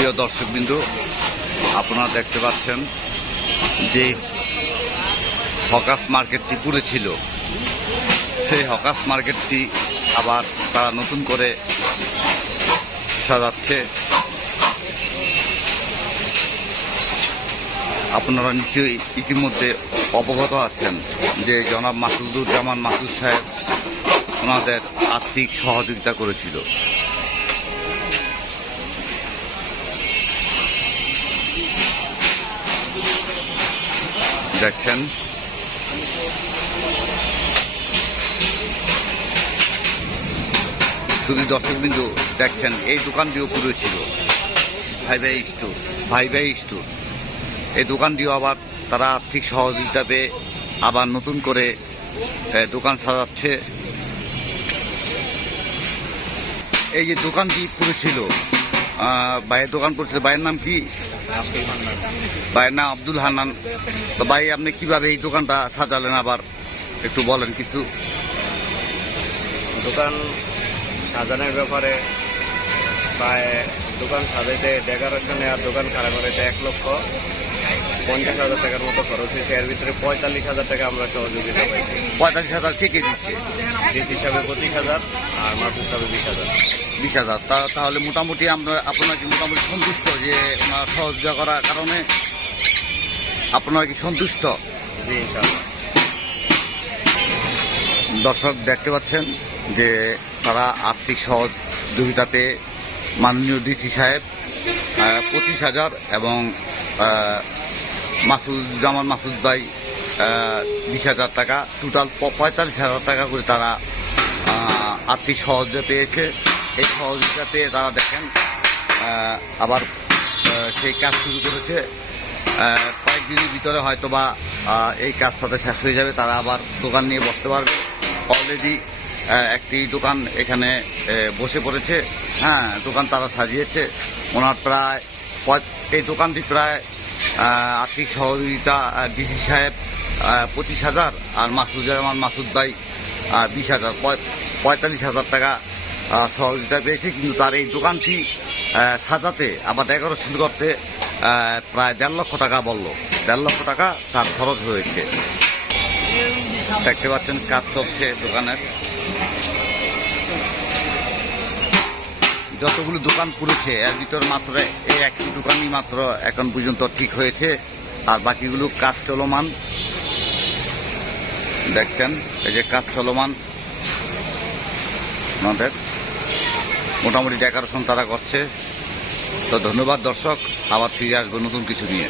প্রিয় দর্শকবৃন্দ, আপনারা দেখতে পাচ্ছেন যে হকার্স মার্কেটটি পুড়েছিল, সেই হকার্স মার্কেটটি আবার তারা নতুন করে সাজাচ্ছে। আপনারা নিশ্চয়ই ইতিমধ্যে অবগত আছেন যে জনাব মাসুদুজ্জামান মাসুদ সাহেব ওনাদের আর্থিক সহযোগিতা করেছিল। দেখছেন শুধু দর্শকবিন্দু দেখছেন এই দোকানটিও পুরো ছিল ভাই ভাই স্টোর। এই দোকানটিও আবার তারা আর্থিক সহযোগিতা পেয়ে আবার নতুন করে দোকান সাজাচ্ছে। এই যে দোকানটি পুরো ছিল, ভাইয়ের দোকান করছিল, ভাইয়ের নাম কি? ভাইয়ের নাম আব্দুল হান্নান। তো ভাই, আপনি কিভাবে এই দোকানটা সাজালেন আবার একটু বলেন কিছু। দোকান সাজানোর ব্যাপারে প্রায় দোকান সাজাইতে ডেকোরেশনে আর দোকান খাড়া করাইতে 1,50,000 টাকার মতো খরচ হয়েছে। এর ভিতরে 45,000 টাকা আমরা সহযোগিতা পাইছি। 45,000 কে কে দিচ্ছে? ডিস হিসাবে 25,000 আর মাস হিসাবে 20,000। 20,000। তাহলে মোটামুটি আপনার কি মোটামুটি সন্তুষ্ট যে ওনার সহযোগিতা করার কারণে আপনারা কি সন্তুষ্ট? জি, ইনশাআল্লাহ। দর্শক দেখতে পাচ্ছেন যে তারা আর্থিক সহযোগিতা পেয়ে মাননীয় ডিসি সাহেব 25,000 এবং মাসুদুজ্জামান মাসুদ ভাই 20,000 টাকা, টোটাল 45,000 টাকা করে তারা আর্থিক সহযোগিতা পেয়েছে। এই সহযোগিতা পেয়ে তারা দেখেন আবার সেই কাজ শুরু করেছে। কয়েকদিনের ভিতরে হয়তো বা এই কাজ তাদের শেষ হয়ে যাবে, তারা আবার দোকান নিয়ে বসতে পারবে। অলরেডি একটি দোকান এখানে বসে পড়েছে। হ্যাঁ, দোকান তারা সাজিয়েছে। ওনার প্রায় এই দোকানটি প্রায় আর্থিক সহযোগিতা ডিসি সাহেব 25,000 আর মাসুদুজ্জামান মাসুদ ভাই 20,000, 45,000 টাকা সহযোগিতা পেয়েছে। কিন্তু তার এই দোকানটি সাজাতে আবার ডেকোরেশন করতে প্রায় 1.5 লক্ষ টাকা বলল। 1.5 লক্ষ টাকা তার খরচ হয়েছে। দেখতে পাচ্ছেন কাজ চলছে দোকানের। যতগুলো দোকান পুড়েছে এর ভিতর মাত্র এই একটি দোকানই মাত্র এখন পর্যন্ত ঠিক হয়েছে, আর বাকিগুলো কাজ চলমান। দেখছেন এই যে কাজ চলমান, আমাদের মোটামুটি ডেকোরেশন তারা করছে। তো ধন্যবাদ দর্শক, আবার ফিরে আসবো নতুন কিছু নিয়ে।